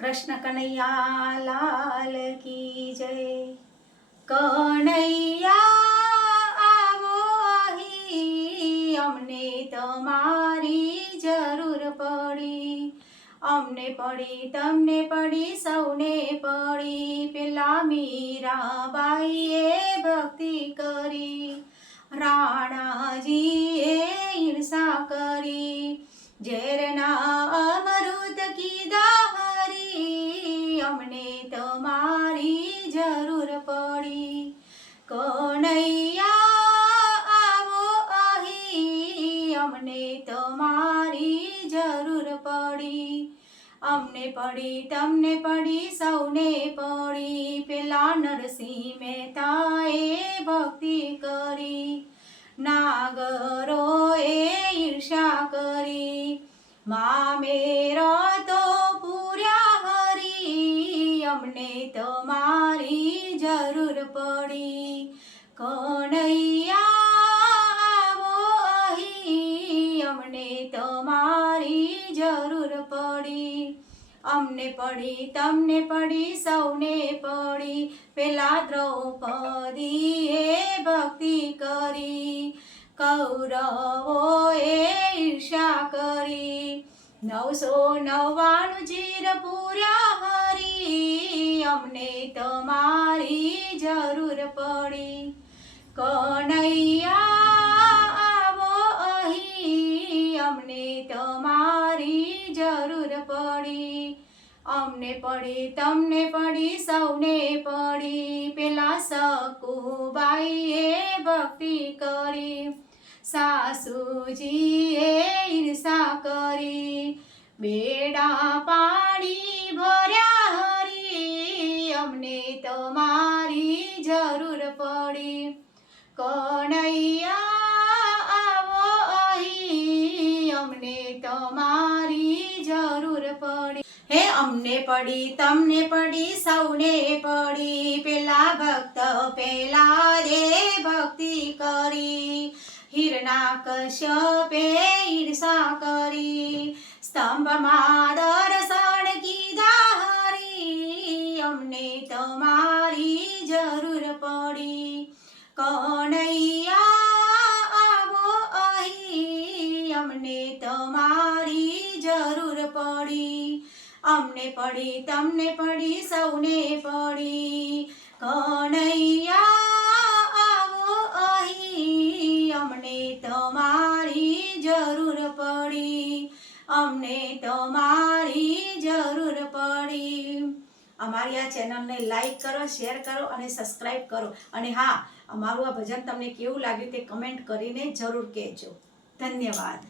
कृष्ण कन्हैया लाल की जय। कन्हैया आवो अहीं, अमने तमारी जरूर पड़ी। अमने पड़ी, तमने पड़ी, सौने पड़ी। पेला मीराबाईए भक्ति करी, राणाजीए ईर्षा करी। ઝેરના અમૃત કીધા હરી, અમને તમારી જરૂર પડી। કનૈયા આવો અહીં, અમને તમારી જરૂર પડી। અમને પડી, તમને પડી, સૌને પડી। પેલા નરસિંહ મહેતાએ ભક્તિ કરી, નાગરોએ ઈર્ષા કરી। મામેરા તો પૂર્યા હરી, અમને તમારી જરૂર પડી। કનૈયા આવો અહીં, અમને તમારી જરૂર પડી। અમને પડી, તમને પડી, સૌને પડી। પેલા દ્રૌપદીએ ભક્તિ કરી, કૌરવોએ ઈર્ષા કરી। 999 ચીર પૂર્યા હરી, અમને તમારી જરૂર પડી। કનૈયા આવો અહીં, અમને તમારી જરૂર પડી। અમને પડી, તમને પડી, સૌને પડી। પેલા સકુબાઈએ ભક્તિ કરી, સાસુજીએ ઈર્ષા કરી। બેડા પાણી ભર્યા હરી, અમને તમારી જરૂર પડી। કનૈયા આવો અહીં, અમને તમારી જરૂર પડી। હે અમને પડી, તમને પડી, સૌને પડી। પેલા ભક્ત પેલાદે ભક્તિ કરી, હિરણાકશ્યપે ઈર્ષા કરી। સ્તંભમાં દર્શન કીધા હરી, અમને તમારી જરૂર પડી। કનૈયા આવો અહીં, અમને તમારી જરૂર પડી। અમને પડી, તમને પડી, સૌને પડી। કનૈયા આવો અહીં, અમને તમારી જરૂર પડી। અમને તમારી જરૂર પડી। અમારી આ ચેનલને લાઈક કરો, શેર કરો અને સબસ્ક્રાઈબ કરો। અને હા, અમારું આ ભજન તમને કેવું લાગ્યું તે કમેન્ટ કરીને જરૂર કહેજો। ધન્યવાદ।